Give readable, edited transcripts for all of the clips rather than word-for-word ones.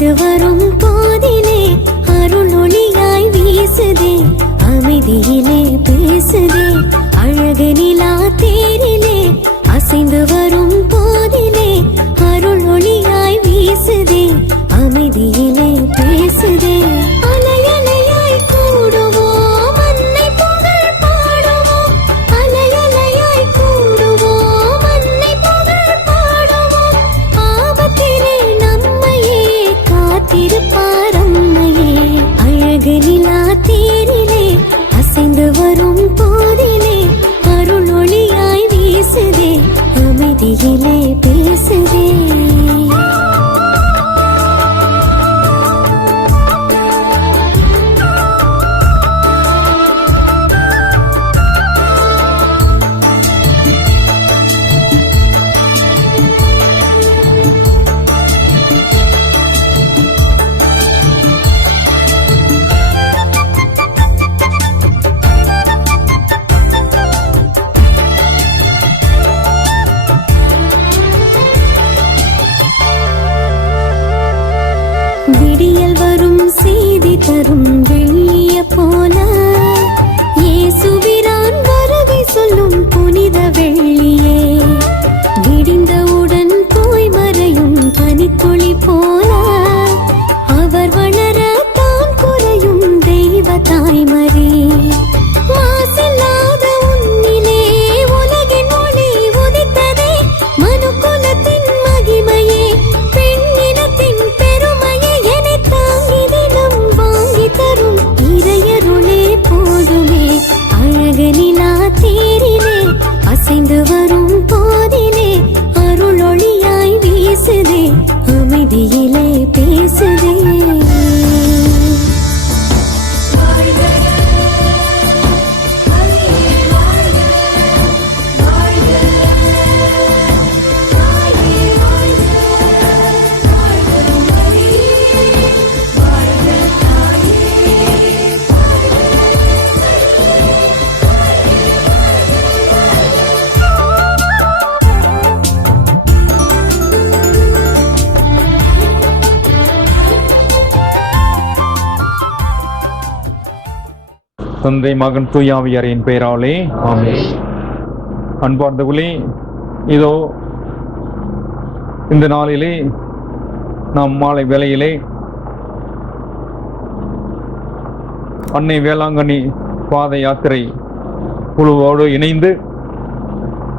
அசைந்து வரும் போதிலே அருள் ஒளியாய் வீசுதே, அமைதியிலே பேசுதே அழகு நிலா தேரிலே. அசைந்து வரும் போதிலே அருள் ஒளியாய் வீசுதே, அமைதியிலே பேசுதே. அலையலையாய் கூடுவோம் அன்னை புகழ் பாடுவோம், அலையலையாய் கூடுவோம் அன்னை புகழ் பாடுவோம். ஆபத்திலே நம்மையே காத்திருப்பார் அம்மையே, அழகு நிலா தேரிலே அசைந்து வரும் போதிலே அருள் ஒளியாய் வீசுதே, அமைதியிலே பேசுதே. விடியல் வரும் செய்தி தரும் வெள்ளிய போல, இயேசுவிரான் வருகை சொல்லும் புனித வெள்ளியே. விடிந்தவுடன் போய் மறையும் பனித்துளி போல, அவர் வளர தான் குறையும் தெய்வ தாய்மரே. மாசில்லாத உன்னிலே உலகின் ஒளி உதித்ததே, மனுக்குலத்தின் மகிமையே பெண்ணினத்தின் பெருமையே. என்னை தாங்கி தினம் வாங்கி தரும் இறையருளே போதுமே, அழகு நிலா தேரிலே அசைந்து வரும் போதிலே அருள் ஒளியாய் வீசுதே, அமைதியிலே பேசுதே. தந்தை மகன் தூயாவியாரின் பெயராலே ஆமென். அன்பார்ந்தவர்களே, இதோ இந்த நாளிலே நாம் மாலை வேளையிலே அன்னை வேளாங்கண்ணி பாத யாத்திரை குழுவோடு இணைந்து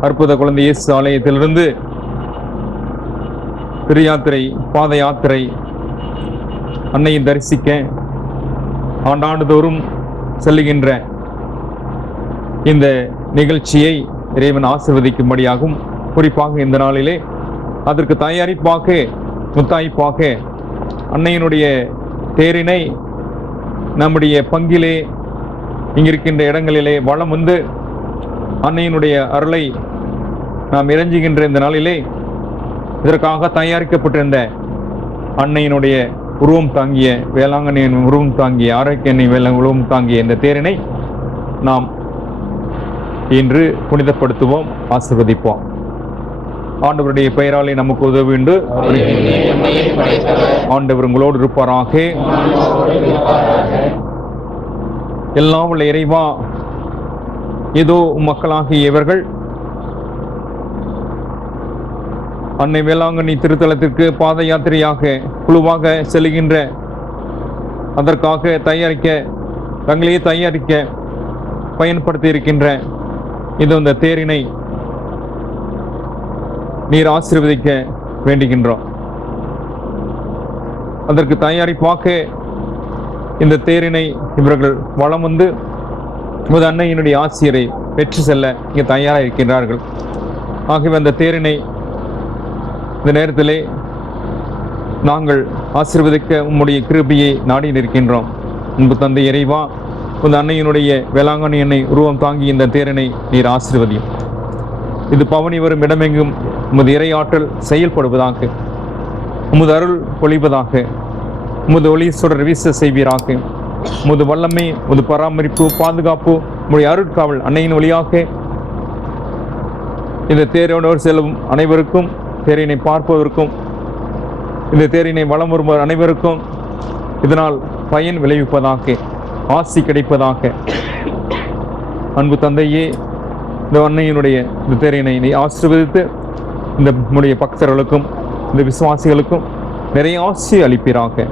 அற்புத குழந்தை இயேசு ஆலயத்திலிருந்து திரு யாத்திரை பாத யாத்திரை அன்னையை தரிசிக்க ஆண்டாண்டுதோறும் செல்லுகின்ற இந்த நிகழ்ச்சியை இறைவன் ஆசீர்வதிக்கும்படியாகும். குறிப்பாக இந்த நாளிலே அதற்கு தயாரிப்பாக முத்தாய்ப்பாக அன்னையினுடைய தேரினை நம்முடைய பங்கிலே இங்கிருக்கின்ற இடங்களிலே வளம் வந்து அன்னையினுடைய அருளை நாம் இறைஞ்சுகின்ற இந்த நாளிலே இதற்காக தயாரிக்கப்பட்டிருந்த அன்னையினுடைய உருவம் தாங்கிய வேளாங்கண்ணியின் உருவம் தாங்கிய ஆரோக்கிய எண்ணெய் உருவம் தாங்கிய இந்த தேரினை நாம் இன்று புனிதப்படுத்துவோம், ஆசீர்வதிப்போம். ஆண்டவருடைய பெயராலே நமக்கு உதவி உண்டு. ஆண்டவர் உங்களோடு இருப்பாராக. எல்லாம் உள்ள இறைவா, ஏதோ மக்களாகிய இவர்கள் அன்னை வேளாங்கண்ணி திருத்தலத்திற்கு பாத யாத்திரையாக குழுவாக செல்கின்ற அதற்காக தங்களையே தயாரிக்க பயன்படுத்தி இருக்கின்ற இந்த தேரினை நீர் ஆசீர்வதிக்க வேண்டுகின்றோம். அதற்கு தயாரிப்பாக இந்த தேரினை இவர்கள் வலம் வந்து அன்னையினுடைய ஆசிரியரை பெற்று செல்ல இங்கே தயாராக இருக்கின்றார்கள். ஆகவே அந்த தேரினை இந்த நேரத்திலே நாங்கள் ஆசீர்வதிக்க உம்முடைய கிருபையை நாடி நிற்கின்றோம். அன்பு தந்தை இறைவா, இந்த அன்னையினுடைய வேளாங்கண்ணி எண்ணெய் உருவம் தாங்கி இந்த தேரினை நீர் ஆசீர்வதியும். இது பவனி வரும் இடமெங்கும் உமது இறையாற்றல் செயல்படுவதாக, உமது அருள் பொழிவதாக, உமது ஒளி சுடர் வீச செய்வீராக. உமது வல்லமை, உமது பராமரிப்பு, பாதுகாப்பு, உம்முடைய அருட்காவல் அன்னையின் வழியாக இந்த தேரோடு செல்லும் அனைவருக்கும், தேரினை பார்ப்பதற்கும் இந்த தேரினை வலம் வருவோர் அனைவருக்கும் இதனால் பயன் விளைவிப்பதாக, ஆசி கிடைப்பதாக. அன்பு தந்தையே, இந்த அன்னையினுடைய இந்த தேரினை நீ ஆசீர்வதித்து இந்த நம்முடைய பக்தர்களுக்கும் இந்த விசுவாசிகளுக்கும் நிறைய ஆசி அளிப்பீராக.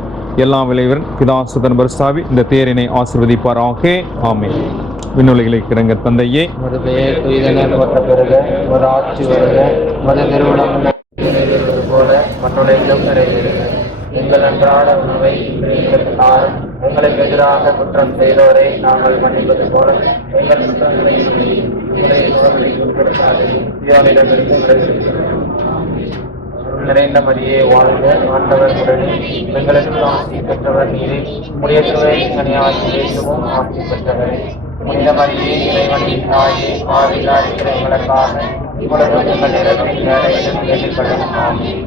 எல்லாம் விளைவன் பிதா சுதன் பரிசுத்தாவி இந்த தேரினை ஆசீர்வதிப்பாராக. ஆமென். விண்ணுலகிலே இருக்கிற தந்தையே, உமது பெயர் தூயதென போற்ற பெறுக, உமது ஆட்சி வருக, உமது திருவுளம் நிறைவேறுவது போல மண்ணுலகிலும் நிறைவேறுக. எங்கள் அன்றாட உணவை இன்று எங்களுக்கு தாரும். எங்களுக்கு எதிராக குற்றம் செய்தோரை நாங்கள் மன்னிப்பது போல எங்கள் குற்றங்களை நிறைந்த மரியே வாழ்க, ஆண்டவர் உடனே எங்களுக்கு ஆசி பெற்றவர் நீரே. உடைய கனியாசி இயேசுவும் ஆசி பெற்றவரே. புனித மரியே, இறைவனின் தாயே, ஆவிலா இருக்கிற எங்களுக்காக இப்பொழுது எங்கள் நேரத்தில் வேலையிலும் கேட்டுக்கொள்ளும். ஆமென்.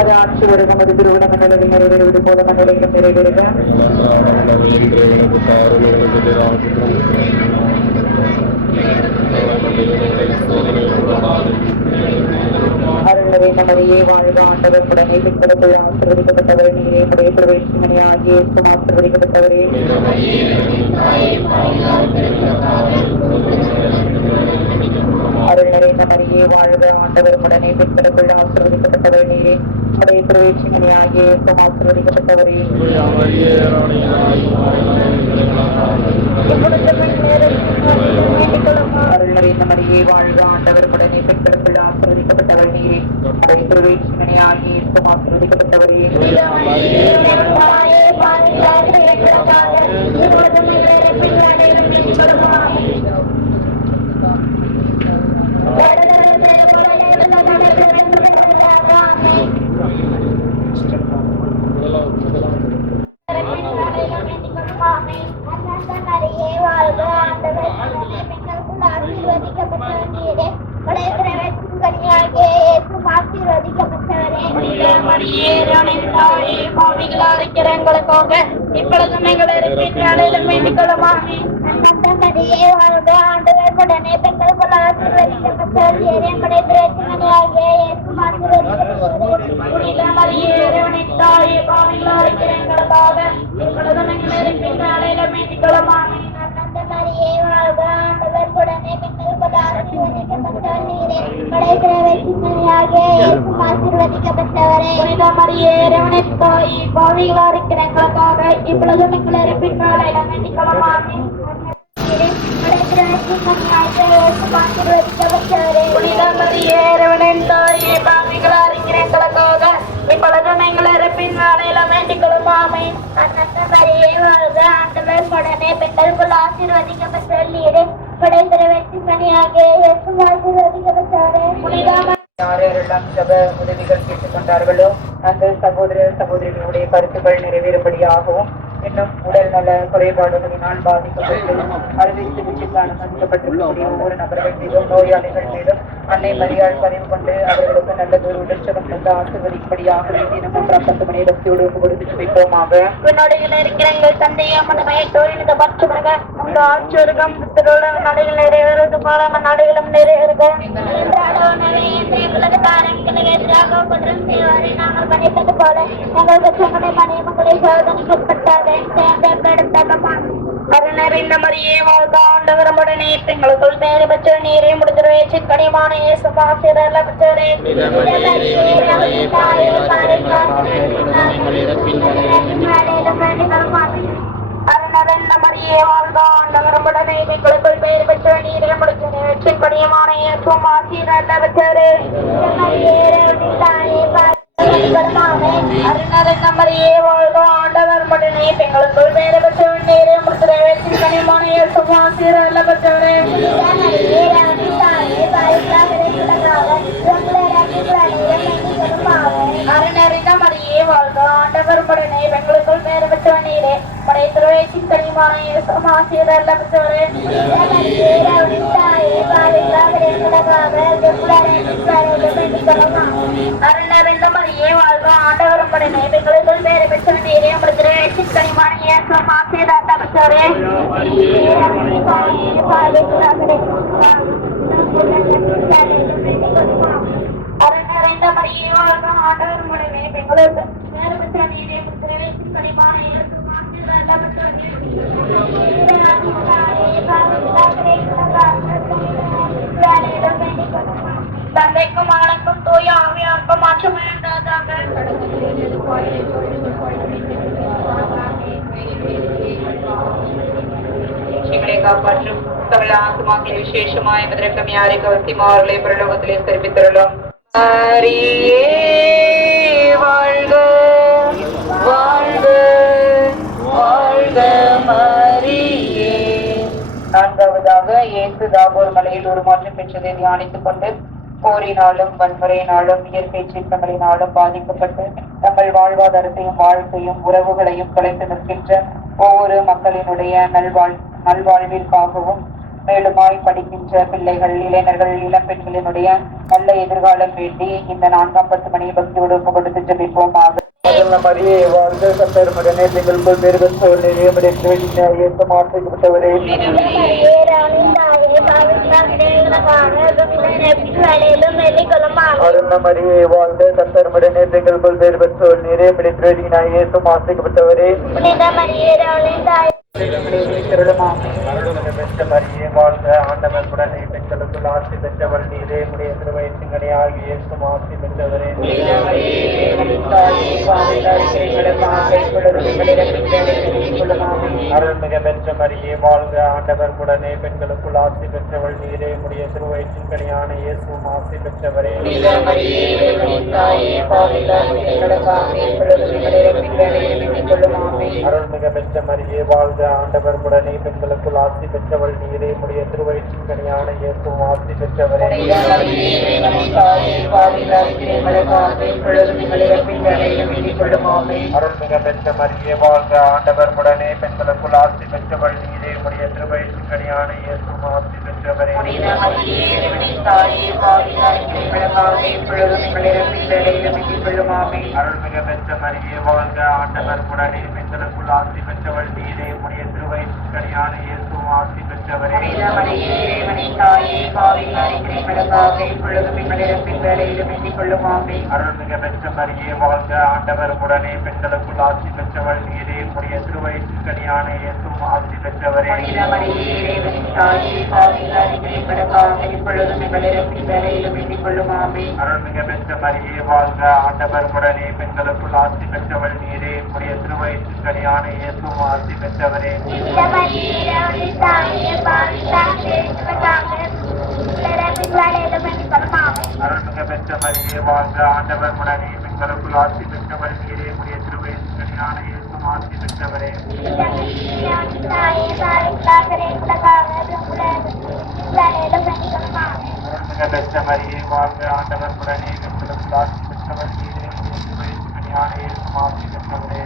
அது ஆட்சி வருகம், அது திருவிழா மண்டலம் நிறைவேறுவது போல மண்டலம் நிறைவேறுக. அருள்நிறை மரியே வாழ்க, ஆண்டவர் உடனே பெண்களுக்குள் ஆசீர்வதிக்கப்பட்டவரே நீரே. உடைய பிரவேசிமணி ஆகிய ஆசீர்வதிக்கப்பட்டவரே. அருள் நிறைந்த மரியே வாழ்க, ஆண்டவர் உடனே பெண்களுக்குள் ஆசீர்வதிக்கப்பட்டவரே நீரே. உடைய பிரவேசிமணி ஆகிய ஆசீர்வதிக்கப்பட்டவரே. அருள் நிறைந்த மரியே வாழ்க, ஆண்டவர் உடனே பெண்களுக்குள் ஆசீர்வதிக்கப்பட்டவரே நீரே. உடைய பிரவேசிமணி ஆகிய ஆசீர்வதிக்கப்பட்டவரே. இப்பொழுதும் எங்களை வேண்டிக் கொள்ளுமாமே. ஆண்டவர் உடனே பெண்களுக்குள் ஆசீர்வதிக்கப்பட்டவர் எங்களுடைய பிரச்சனையாகிய இறைவனின் தாயே, பாவிகளாக இருக்கிற எங்களுக்காக இப்பொழுதும் எங்களை வேண்டிக் கொள்ளுமாமே. மரியே வாழ்க, ஆண்டவர் உடனே பெண்களுக்குள் ஆசீர்வதிக்கப்பட்டவர் நீரே. ஆசீர்வதிக்கப்பட்டவரே. புனித மரியே, இறைவனின் தாயே, பாவிகளாக இருக்கிற எங்களுக்காக இப்பொழுதும் எங்களை வேண்டிக் கொள்ளுமாமே. புனித மரியே, இறைவனின் தாயே, பாவிகளாக இருக்கிற எங்களுக்காக இப்பொழுதும் எங்களை வேண்டிக் கொள்ளுமாமே. மரியே வாழ்க, ஆண்டவர் உடனே பெண்களுக்குள் ஆசீர்வதிக்கப்பட்டவர் நீரே. யாரெல்லாம் ஜப உதவிகள் கேட்டுக்கொண்டார்களோ அந்த சகோதர சகோதரிகளுடைய கருத்துக்கள் நிறைவேறும்படியாகவும், இன்னும் உடல் நல குறைபாடுகளினால் பாதிக்கப்பட்டு அறுவை சிகிச்சைக்கு அனுமதிக்கப்பட்டிருக்கக்கூடிய ஒவ்வொரு நபர்கள் மீதும், நோயாளிகள் மீதும் அன்னை மரியாள் பதிவு கொண்டு அவர்களுக்கு நல்லதொரு உடற்சகம் தந்து ஆசீர்வதிக்கும்படியாக தினமும் 10 மணி பக்தியோடு கொடுத்து வைப்போமாக. இருக்கிற எங்கள் தந்தையை இந்த பக்தமாக உங்க ஆட்சியருக்கும் நடைகள் நிறைவேறது போல நடைகளும் நிறைவேறுக. எதிராக குற்றம் செய்வாரை நாங்கள் மன்னிப்பது போல எங்கள் குற்றங்களை மன்னிப்புகளை சோதனைக்குட்பட்டாக அருணறிந்த மரியே வாழ்க, ஆண்டவர் உடனே பெண்களுக்குள் பேறு பெற்ற நீரை முடித்துறை சிக்கனியமான இயேசு ஆசீர்வாதம் பெற்றவரே. அருண மரியே வாழ்க ஆண்டவருடனே பெண்களுக்குள் பெயர் பெற்ற நீரே முடிச்சு பணியமான ஆசீர்வாதவற்றே மரியே வாழ்க ஆண்டவர் மடனே பெண்களுக்குள் பெயர் பெற்ற நீரே முடிச்சு பணியமான ஆசீர்வாதவற்றே அருணறிந்த மரியே வாழ்க ஆண்டவர் உடனே பெண்களுக்குள் பேர் பெற்ற நீரே படை துறையின் கனிமான ஆசீர்வாதவற்றே அருணறிந்த மரியே வாழ்க ஆண்டவர் உடனே பெண்களுக்குள் பேர் பெற்ற நீரே துறையின் கனிமான ஆசீர்வாதவற்றே அருணறிந்த மரியே வாழ்க ஆண்டவர் உடனே பெண்களுக்கு பேர் பெற்ற நீரே துறையின் கனிமான தந்தைக்கும் மகனுக்கும் தூய ஆவியாருக்கும் மாற்றமே உண்டாதாக. எங்களை காப்பாற்றும் தமிழ் ஆத்மாக்களை விசேஷமாய் மதுரக்கம் யாரை கவர்த்திமார்களை பிரலோகத்திலே தெரிவித்துள்ளோம். மரியே வாழ்க வாழ்க வாழ்க மரியே. நான்காவதாக இயேசு தாபோர் மலையில் உருமாற்றம் பெற்றதை தியானித்துக் கொண்டு போரினாலும் வன்முறையினாலும் இயற்கை சீற்றங்களினாலும் பாதிக்கப்பட்டு தங்கள் வாழ்வாதாரத்தையும் வாழ்க்கையும் உறவுகளையும் தொலைத்து நிற்கின்ற ஒவ்வொரு மக்களினுடைய நல்வாழ்விற்காகவும் மேலுமாய் படிக்கின்ற பிள்ளைகள், இளைஞர்கள், இளம்பெண்களினுடைய நல்ல எதிர்காலம் வேண்டி இந்த 4ஆம் 10 மணி பக்தியோடு ஒப்பு கொடுத்து ஜெபிப்போமாக. மரியே வாழ்ந்து சந்தர்மடனே எங்களுக்குள் பெருகத்தோடு மாற்றிவிட்டவரே அருண மரியே வாழ்ந்து சந்தர்மடனே எங்களுக்குள் பெருகத்தோடு நிறைய பிடித்து மாற்றிவிட்டவரே மரியே வாழ்க ஆண்டவர் உடனே பெண்களுக்குள் ஆட்சி பெற்றவள் நீரே உடைய திருவயிற்றுங்கனே ஆகிய இயேசுவும் ஆட்சி பெற்றவரே அருள்மிக பெற்ற மரியே வாழ்க ஆண்டவர் உடனே பெண்களுக்குள் ஆட்சி பெற்றவள் நீரே உடைய திருவயிற்றுங்கனியான இயேசுவும் ஆட்சி பெற்றவரே அருள்மிக பெற்ற மரியே வாழ்க ஆண்டவர் உடனே பெண்களுக்குள் ஆட்சி பெற்றவள் நீரே உடைய திருவயிற்றுங்கனியான இயேசுவும் ஆட்சி பெற்றவரே அருள்மிக பெற்ற மரியே வாழ்க ஆண்டவர் உடனே பெண்களுக்குள் ஆட்சி பெற்றவள் நீரே உடைய திருவயிற்றுங்கனியான இயேசுவும் ஆட்சி பெற்றவரே அருள்மிக பெற்ற மரியே வாழ்க ஆண்டவர் உடனே பெண்களுக்குள் ஆட்சி பெற்றவள் நீரே உடைய திருவயிற்றுங்கனியான இயேசுவும் ஆட்சி பெற்றவரே அருள்மிக பெற்ற மரியே வாழ்க ஆண்டவர் உடனே பெண்களுக்குள் ஆட்சி பெற்றவள் நீரே உடைய திருவயிற்றுங்கனியான இயேசுவும் ஆட்சி பெற்றவரே அருள்மிக பெற்ற மரியே வாழ்க ஆண்டவர் உடனே பெண்களுக்குள் ஆட்சி பெற்றவள் நீரே உடைய திருவயிற்றுங்கனியான இயேசுவும் ஆட்சி பெற்றவரே அருள்மிக பெற்ற மரியே வாழ்க ஆண்டவர் உடனே பெண்களுக்குள் ஆட்சி பெற்றவள் நீரே உடைய திருவயிற்றுங்கனியான இயேசுவும் ஆட்சி பெற்றவரே அருள்மிக பெற்ற மரியே வாழ்க ஆண்டவர் உடனே பெண்களுக்குள் ஆட்சி பெற்றவள் நீரே உடைய திருவயிற்றுங்கனியான இயேசுவும் ஆட்சி பெற்றவரே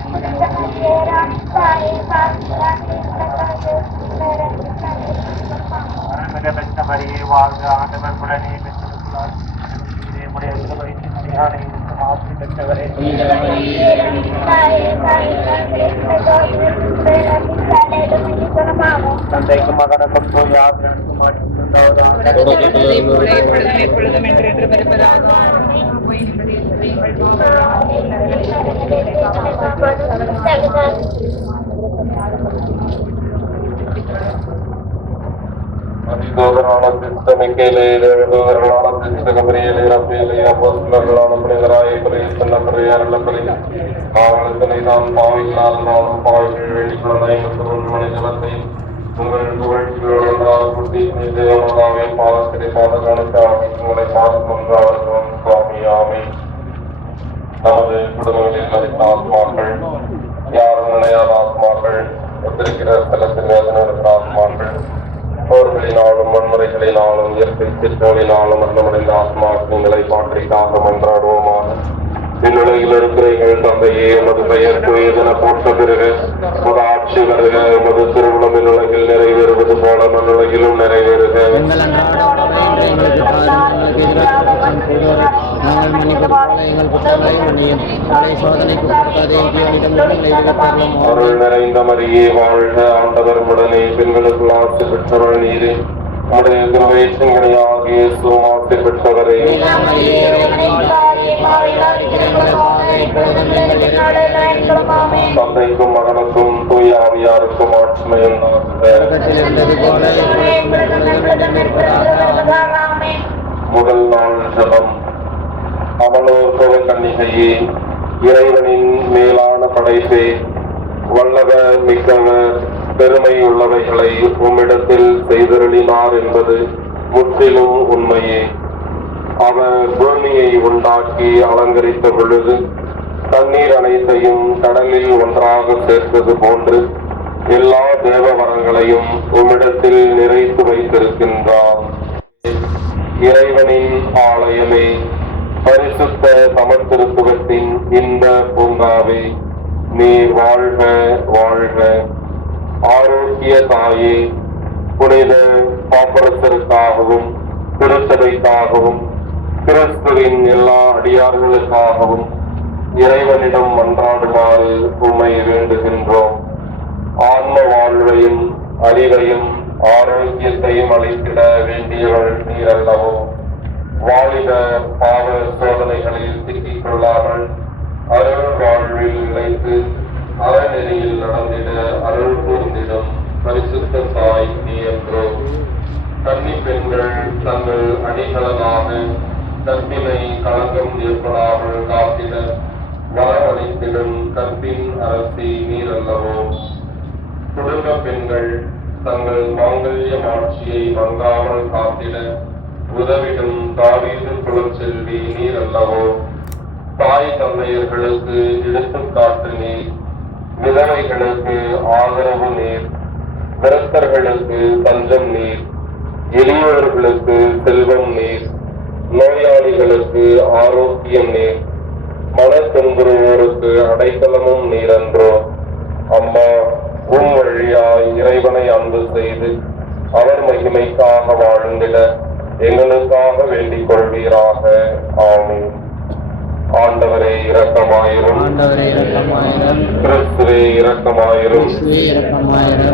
அருள்மிக பெற்ற மரியே வாழ்க ஆண்டவர் உடனே பெண்களுக்குள் ஆட்சி பெற்றவள் நீரே உடைய திருவயிற்றுங்கனியான இயேசுவும் ஆட்சி பெற்றவரே தந்தைக்கும் மகனுக்கும் தூய ஆவியாருக்கும் எப்பொழுதும் என்று பெறுவதாக. அதிதூதரான கிறிஸ்த மிக்கேலே, எழுதுதரான கிறிஸ்த கபிரியேலே, ரப்பேலே, அப்போஸ்தலர்களான புனிதராய சின்னப்பரை அருளப்பரை ஆவணத்தினை தான் பாவிகளால் நானும் பாவிகள் வேண்டிக்கொள்ள மணி ஜலத்தை உங்கள் புகழ்ச்சியோடு ஒன்றாக கூட்டி தேவனோடாவே பாதத்திரை பாதகாணிக்காக உங்களை பார்க்கும் சுவாமி ஆமே. நமது குடும்பங்களில் மதித்த ஆத்மாக்கள், யாரும் நினையாத ஆத்மாக்கள், ஒத்திருக்கிற ஸ்தலத்தில் வேதனை இருக்கிற ஆத்மாக்கள், போர்களினாலும் வன்முறைகளினாலும் இயற்கை சிற்றங்களினாலும் மரணமடைந்த ஆத்மாக்களை பாற்றிக்காக மன்றாடுவோமாக. இந்நிலையில் இருக்கிற எங்கள் தந்தையே, உமது பெயர் தூயதென போற்ற பெறுக, உமது ஆட்சி வருக, உமது திருவுளம் இந்நிலையில் நிறைவேறுவது போல மண்ணுலகிலும் நிறைவேறுக. அருள் நிறைந்த மரியே வாழ்க, ஆண்டவர் உடனே பெண்களுக்கு ஆட்சி பெற்றவள் நீரே, உடைய திருவயிற்றின்கனியாகிய ஆட்சி பெற்றவரே. தந்தைக்கும் மகனுக்கும் தூய ஆவியாருக்கும் ஆட்சிமையும் முதல் நாள் ஜபம். அமலோற்பவ கன்னிகையே, இறைவனின் மேலான படைப்பே, வல்லவர் மிக்கவர் பெருமை உள்ளவைகளை உம்மிடத்தில் செய்தருளினார் என்பது முற்றிலும் உண்மையே. அவர் பூமியை உண்டாக்கி அலங்கரித்த பொழுது தண்ணீர் அனைத்தையும் கடலில் ஒன்றாக சேர்த்தது போன்று எல்லா தேவ வரங்களையும் உம்மிடத்தில் நிறைத்து வைத்திருக்கின்றார். இறைவனின் ஆலயமே, பரிசுத்த சமத்திருத்துவத்தின் இந்த பூங்காவே, நீர் வாழ்க வாழ்க. ஆரோக்கிய தாயே, புனித பாப்பரசருக்காகவும் திருச்சபைக்காகவும் கிறிஸ்துவின் எல்லா அடியார்களுக்காகவும் இறைவனிடம் மன்றாடுமாறு உம்மை வேண்டுகின்றோம். ஆன்ம வாழ்வையும் அறிவையும் ஆரோக்கியத்தையும் அளித்திட வேண்டியவள் நீர் அல்லவோ. வாலிப பாவ சோதனைகளில் சிக்கிக் கொள்ளாமல் அருள் வாழ்வில் நிலைத்து அறநெறியில் நடந்திட அருள் கூர்ந்திடும் பரிசுத்த தாய் நீ என்றோ. கன்னி பெண்கள் தங்கள் அணிகலனாக கற்பினை களங்கம் ஏற்படாமல் காத்திட வரவழைத்திடும் கற்பின் அரசி நீர் அல்லவோ. குடும்ப பெண்கள் தங்கள் மாங்கல்ய ஆட்சியை மங்காமல் காத்திட உதவிடும் தாவீது குலச்செல்வி நீர் அல்லவோ. தாய் தந்தையர்களுக்கு எடுத்துக்காட்டு நீர், விதவைகளுக்கு ஆதரவு நீர், விரத்தர்களுக்கு தஞ்சம் நீர், எளியவர்களுக்கு செல்வம் நீர், நோயாளிகளுக்கு ஆரோக்கியம் நீர், மன துன்புறுவோருக்கு அடைக்கலமும் நீரன்றோ. அம்மா, உம் வழியாய் இறைவனை அன்பு செய்து அவர் மகிமைக்காக வாழ்ந்திட எங்களுக்காக வேண்டிக் கொள்வீராக. ஆமென். ஆண்டவரே இரக்கமாயிரும். கிறிஸ்துவே இரக்கமாயிரும்.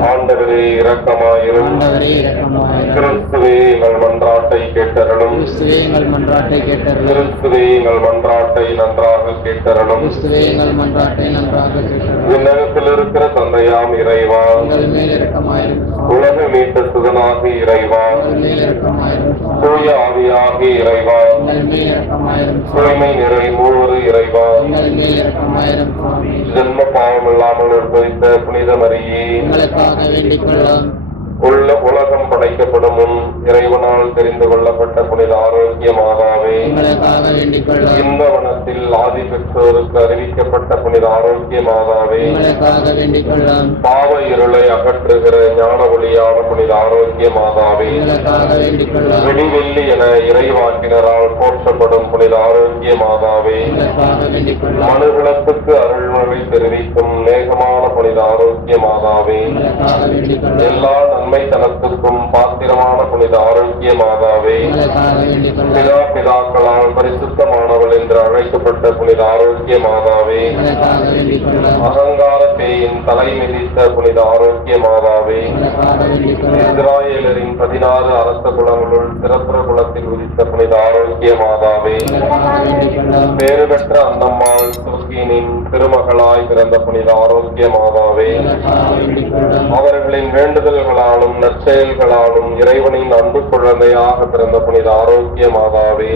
ஆண்டவரே இரக்கமாயிரும். கிறிஸ்துவே எங்கள் மன்றாட்டை கேட்டருளும். கிறிஸ்துவே எங்கள் மன்றாட்டை நன்றாக கேட்டருளும். விண்ணகத்தில் இருக்கிற தந்தையாம் இறைவா, உலக மீட்ட சுதனாக இறைவா, தூய ஆவியாக இறைவா, தூய்மை நிறை மூவரு இறைவா, ஜென்ம பாவம் இல்லாமல் உற்பவித்த புனித மரியே, உலகம் படைக்கப்படும் முன் இறைவனால் தெரிந்து கொள்ளப்பட்ட புனித ஆரோக்கிய மாதாவே, இந்த வனத்தில் ஆதி பெற்றோருக்கு அறிவிக்கப்பட்ட புனித ஆரோக்கிய மாதாவே, பாவ இருளை அகற்றுகிற ஞான ஒளியான புனித ஆரோக்கிய மாதாவே, விடிவெள்ளி என இறைவாக்கினரால் போற்றப்படும் புனித ஆரோக்கிய மாதாவே, மனுகுலத்துக்கு அருள்மொழி தெரிவிக்கும் நேகமான புனித ஆரோக்கிய மாதாவே, எல்லா நன்மைத்தனத்துக்கும் பாத்திரமான புனித ஆரோக்கிய மாதாவே, பிதாக்களால் பரிசுத்தமானவள் என்று அழைக்கப்பட்ட புனித ஆரோக்கிய மாதாவே, அகங்கார பேயின் தலை மிதித்த புனித ஆரோக்கிய மாதாவே, இஸ்ராயேலரின் 16 அரச குலங்களுள் சிறப்புற குலத்தில் உதித்த புனித ஆரோக்கிய மாதாவே, பேறு பெற்ற அன்னம்மாள் தூக்கி மரியினின் திருமகளாய் பிறந்த புனித ஆரோக்கிய மாதாவே, அவர்களின் வேண்டுதல்களாலும் நற்செயல்களாலும் இறைவனின் அன்பு குழந்தையாக பிறந்த புனித ஆரோக்கிய மாதாவே,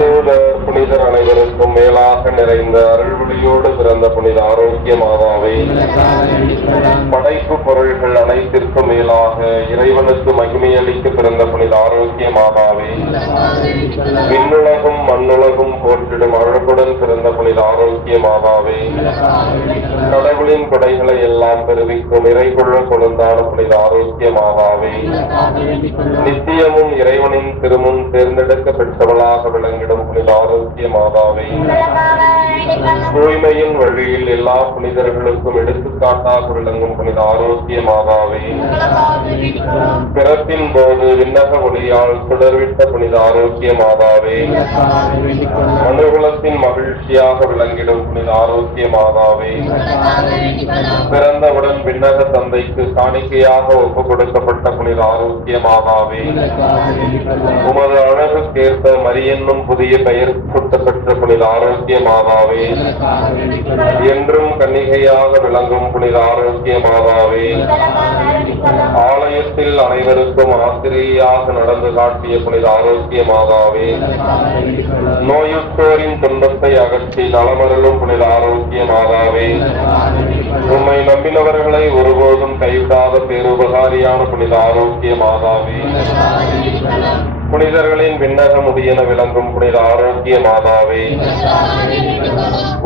தூதர் புனிதர் அனைவருக்கும் மேலாக நிறைந்த அருள்வொளியோடு பிறந்த புனித ஆரோக்கிய மாதாவே, படைப்பு பொருள்கள் அனைத்திற்கும் மேலாக இறைவனுக்கு மகிமையளிக்க பிறந்த புனித ஆரோக்கிய மாதாவே, விண்ணுலகும் மண்ணுலகும் போற்றிடும் அழகுடன் பிறந்த புனித ஆரோக்கிய மாதாவே, கடவுளின் கொடைகளை எல்லாம் பெருவிக்கும் இறைகுள்ள கொழுந்தான புனித ஆரோக்கிய மாதாவே, நித்தியமும் இறைவனின் திருமுன் தேர்ந்தெடுக்க பெற்றவளாக விளங்கிடும் புனித ஆரோக்கிய மாதாவே, தூய்மையின் வழியில் எல்லா புனிதர்களுக்கும் எடுத்துக்காட்டாக விளங்கும் புனித ஆரோக்கிய மாதாவே, பிறப்பின் போது விண்ணக ஒளியால் சுடர்விட்ட புனித ஆரோக்கிய மாதாவே, மனுகுலத்தின் மகிழ்ச்சியாக விளங்கிடும் புனித ஆரோக்கிய மாதாவே, பிறந்தவுடன் விண்ணக தந்தைக்கு காணிக்கையாக ஒப்புக் கொடுக்கப்பட்ட புனித ஆரோக்கிய மாதாவே, உமது அழகுக்கேற்ப மரியன்னும் புதிய பெயர் சூட்டப்பெற்ற புனித ஆரோக்கிய மாதாவே, என்றும் கன்னிகையாக விளங்கும் புனித ஆரோக்கிய மாதாவே, ஆலயத்தில் அனைவருக்கும் ஆசிரியையாக நடந்து காட்டிய புனித ஆரோக்கிய மாதாவே, நோயுற்றோரின் துன்பத்தை அகற்றி நலமருளும் புனித ஆரோக்கிய மாதாவே, உம்மை நம்பினவர்களை ஒருபோதும் கைவிடாத பேருபகாரியான புனித ஆரோக்கிய மாதாவே, புனிதர்களின் விண்ணக முடியென விளங்கும் புனித ஆரோக்கிய மாதாவே,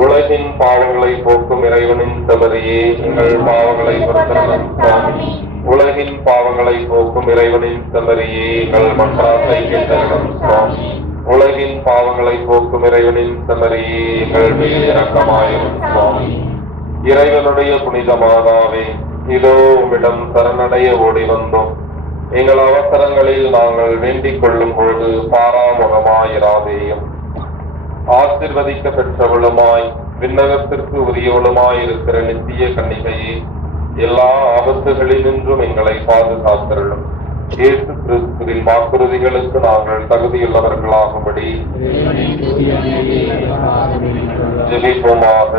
உலகின் பாவங்களை போக்கும் இறைவனின் செமரியே, எங்கள் பாவங்களை பொறுத்தருளும் சுவாமி. உலகின் பாவங்களை போக்கும் இறைவனின் செமரியே, எங்கள் மன்றாட்டை கேட்டருளும் சுவாமி. உலகின் பாவங்களை போக்கும் இறைவனின் செமரியே, எங்கள் மேல் இரக்கமாயும் சுவாமி. இறைவனுடைய புனித மாதாவே, இதோ உம்மிடம் சரணடைய ஓடி வந்தோம். எங்கள் அவசரங்களில் நாங்கள் வேண்டிக் கொள்ளும் பொழுது பாராமுகமாயிராதேயும். ஆசிர்வதிக்க பெற்றவளுமாய் விண்ணகத்திற்கு உரியவளுமாய் இருக்கிற நித்திய கன்னிகையே, எல்லா ஆபத்துகளினின்றும் எங்களை பாதுகாத்தருளும். இயேசு கிறிஸ்துவின் வாக்குறுதிகளுக்கு நாங்கள் தகுதியுள்ளவர்களாகும்படி ஜெபிப்போமாக.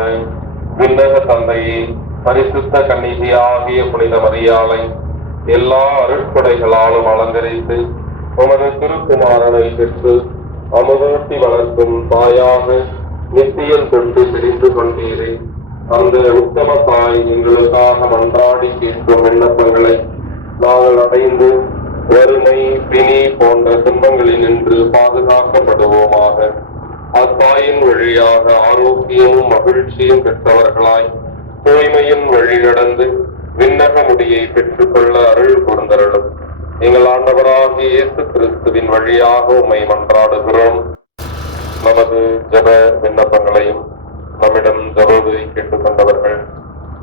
விண்ணக தந்தையே, பரிசுத்த கன்னிகையாகிய புனித மரியாளை எல்லா அருட்கொடைகளாலும் அலங்கரித்து உமது திருக்குமாரனை பெற்று அமுதூட்டி வளர்க்கும் தாயாக நித்தியம் தொட்டு பிரிந்து கொண்டீரே. அந்த உத்தம தாய் எங்களுக்காக மன்றாடி கேட்கும் விண்ணப்பங்களை நாங்கள் அடைந்து வறுமை பிணி போன்ற துன்பங்களில் நின்று பாதுகாக்கப்படுவோமாக. அத்தாயின் வழியாக ஆரோக்கியமும் மகிழ்ச்சியும் பெற்றவர்களாய் தூய்மையின் வழி நடந்து விண்ணக முடியை பெற்றுக்கொள்ள அருள் கூர்ந்தருளும். எங்கள் ஆண்டவராகிய இயேசு கிறிஸ்துவின் வழியாக உம்மை மன்றாடுகிறோம். நமது ஜெப விண்ணப்பங்களையும் நம்மிடம் ஜெபத்தை கேட்டுக்கொண்டவர்கள்,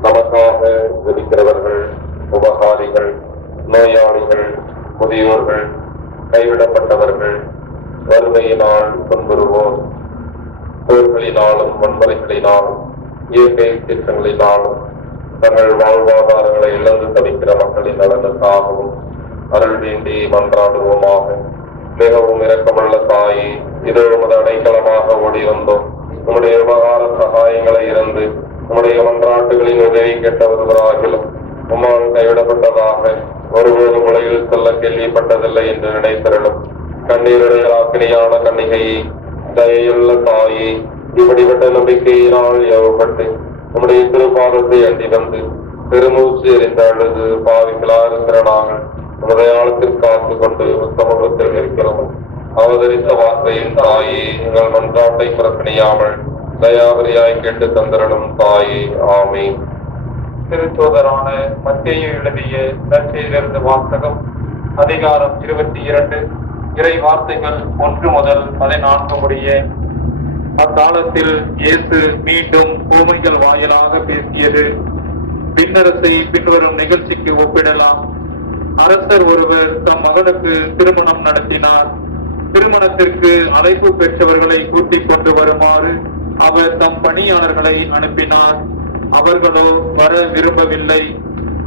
நமக்காக ஜெபிக்கிறவர்கள், உபகாரிகள், நோயாளிகள், முதியோர்கள், கைவிடப்பட்டவர்கள், வறுமையினால் துன்புறுவோர், போர்களினாலும் வன்முறைகளினாலும் இயற்கை சீற்றங்களினாலும் தங்கள் வாழ்வாதாரங்களை இழந்து தவிக்கிற மக்களின் நலனுக்காகவும் அருள் வேண்டி மன்றாடுவோமாக. மிகவும் இரக்கமுள்ள தாயே, இதோ உமது அடைக்கலமாக ஓடி வந்தோம். உம்முடைய உபகார சகாயங்களை இறந்து உம்முடைய மன்றாட்டுகளின் உதவி கேட்ட ஒருவராகிலும் உம்மால் கைவிடப்பட்டதாக ஒருபோது உலகில் செல்ல கேள்விப்பட்டதில்லை என்று நினைத்தருளும். கண்ணீருடைய ஆக்கினியான கன்னிகையே, தயையுள்ள தாயே, இப்படிப்பட்ட நம்பிக்கையினால் ஏவப்பட்டு உம்முடைய திருப்பாதத்தை அண்டி வந்து பெருமூச்சு எறிந்த அழுது பாவிகளா இருக்கிற நாங்கள் உதயாளத்தில் காத்து கொண்டு சமூகத்தில் இருக்கிறோம். அவதரித்த வார்த்தையின் தாயே, எங்கள் மன்றாட்டை புறக்கணியாமல் தயாவரியாய் கேட்டு தந்திரனும் தாயே, ஆமீன். திருத்தூதரான மத்தேயு எழுதிய நற்செய்தியிலிருந்து வாசகம். அதிகாரம் 22. இறை வார்த்தைகள் 1 முதல் 14 முடிய. அக்காலத்தில் இயேசு மீண்டும் ஊமைகள் வாயிலாக பேசியது. பின்னரசை பின்வரும் நிகழ்ச்சிக்கு ஒப்பிடலாம். அரசர் ஒருவர் தம் மகனுக்கு திருமணம் நடத்தினார். திருமணத்திற்கு அழைப்பு பெற்றவர்களை கூட்டிக் கொண்டு வருமாறு அவர் தம் பணியாளர்களை அனுப்பினார். அவர்களோ வர விரும்பவில்லை.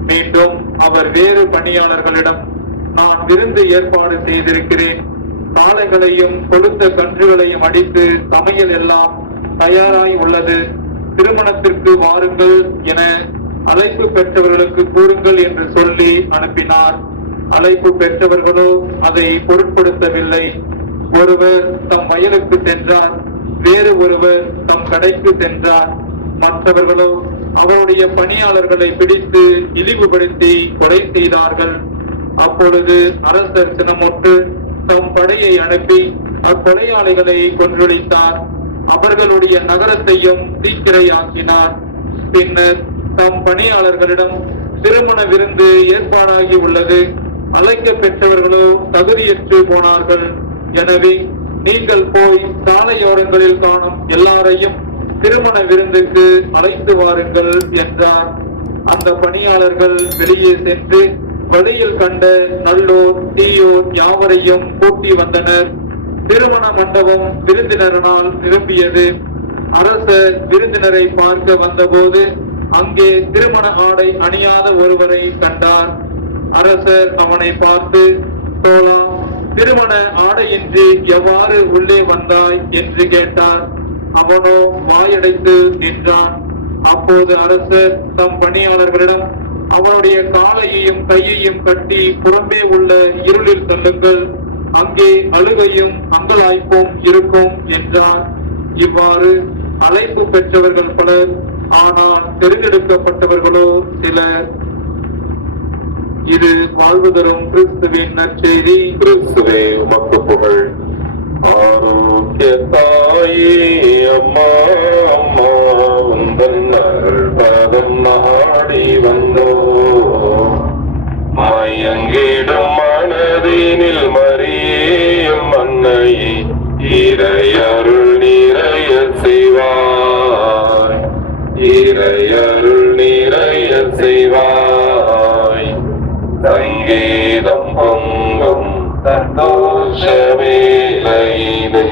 மீண்டும் அவர் வேறு பணியாளர்களிடம், நான் விருந்து ஏற்பாடு செய்திருக்கிறேன், காளைகளையும் கொழுத்த கன்றுகளையும் அடித்து சமையல் எல்லாம் தயாராய் உள்ளது. திருமணத்திற்கு வாருங்கள் என அழைப்பு பெற்றவர்களுக்கு கூறுங்கள் என்று சொல்லி அனுப்பினார். அழைப்பு பெற்றவர்களோ அதை பொருட்படுத்தவில்லை. ஒருவர் தம் வயலுக்கு சென்றார், வேறு ஒருவர் தம் கடைக்கு சென்றார். மற்றவர்களோ அவருடைய பணியாளர்களை பிடித்து இழிவுபடுத்தி கொலை செய்தார்கள். அப்பொழுது அரசர் சினமுற்று தம் படையை அனுப்பி அக்கொலையாளிகளை கொன்றொழித்தார். அவர்களுடைய நகரத்தையும் தீக்கிரையாக்கினார். பின்னர் தம் பணியாளர்களிடம் திருமண விருந்து ஏற்பாடாகி உள்ளது, அழைக்க பெற்றவர்களோ தகுதியற்று போனார்கள். எனவே நீங்கள் போய் சாலையோரங்களில் காணும் எல்லாரையும் திருமண விருந்துக்கு அழைத்து வாருங்கள் என்றார். அந்த பணியாளர்கள் வெளியே சென்று வழியில் கண்ட நல்லோர் தீயோர் யாவரையும் கூட்டி வந்தனர். திருமண மண்டபம் விருந்தினரால் நிரம்பியது. அரசர் விருந்தினரை பார்க்க வந்தபோது அங்கே திருமண ஆடை அணியாத ஒருவரை கண்டார். அரசர் அவனை பார்த்து, தோழா, திருமண ஆடையின்றி எவ்வாறு உள்ளே வந்தாய் என்று கேட்டார். அவனோ வாயடைத்து நின்றான். அப்போது அரசர் தம் பணியாளர்களிடம், அவனுடைய காலையையும் கையையும் கட்டி புறம்பே உள்ள இருளில் தள்ளுங்கள், அங்கே அழுகையும் அங்கலாய்ப்பும் இருக்கும் என்றார். இவ்வாறு அழைப்பு பெற்றவர்கள் பலர், ஆனால் தெரிந்தெடுக்கப்பட்டவர்களோ சிலர். இது வாழ்வு தரும் கிறிஸ்துவின் நற்செய்தி. கிறிஸ்துவே உமக்கு புகழ். ஆரோக்கிய தாயே அம்மா அம்மா, உங்கள் பதம் நாடி வந்தோ. மயங்கிடும் மனதினில் மரியும் அன்னையே, இறையருள் நிறைய செய்வாய், இறையருள் நிறைய செய்வாய். சங்கீதம் பொங்கும் சந்தோஷ வேளையிலே,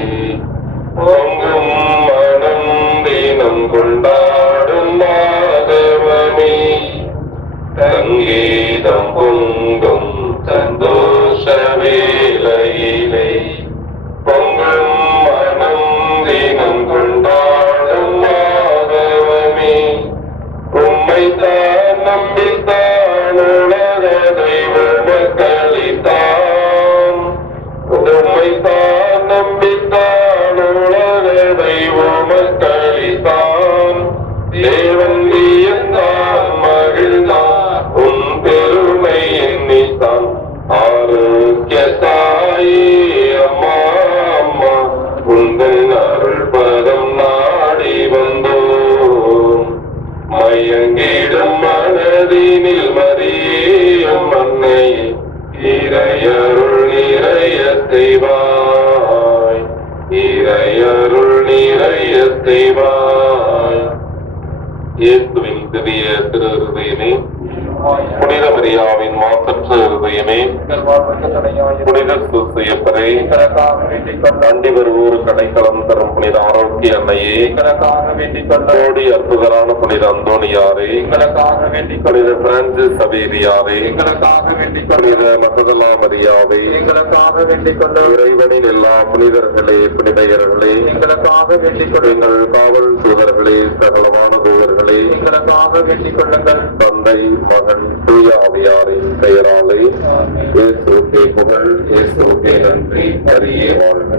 பொங்கும் மனம் தினம் கொண்டாடும் மாதவமே. சங்கீதம் பொங்கும் சந்தோஷ வேளையிலே, பொங்கும் மனம் தினம் கொண்டாடும் மாதவமே. உம்மைத்தான் நம்பித்தான் உலக தெய்வ மக்களித்தான், உம்மைத்தான் நம்பித்தான் உலக தெய்வ மக்களித்தான். தேவன் வியந்தான் மகிழ்ந்தான் உன் பெருமை எண்ணித்தான். ஆரோக்கிய தாயே அம்மா அம்மா, உந்தன் அருள் பதம் நாடி வந்தோம். மயங்கிடும் மனதினில் மரியும் அன்னையே, இறையருள் நிறைய செய்வாய், இறையருள் நிறைய செய்வாய். இயேசுவின் திவ்ய திரு இருதயமே, புனித மரியாவின் மாசற்ற இருதயமே, புனித சூசையப்பரே, நண்டி வருவோர் கடைக்கலம் தரும் புனித ஆரோக்கிய அன்னையே, கோடி அற்புதரான புனித அந்தோணியாரே, புனித பிரான்சிஸ் சவேரியாரே, புனித மகதலா மரியாவே, இறைவனின் எல்லா புனிதர்களே, புனிதையர்களே, எங்கள் காவல் தூதர்களே, சகலமான தூதர்களே, தந்தை மகன் தூய ஆவியாரின் பெயராலே இயேசுவுக்கே புகழ், இயேசுவுக்கே நன்றி, மரியே வாழ்க.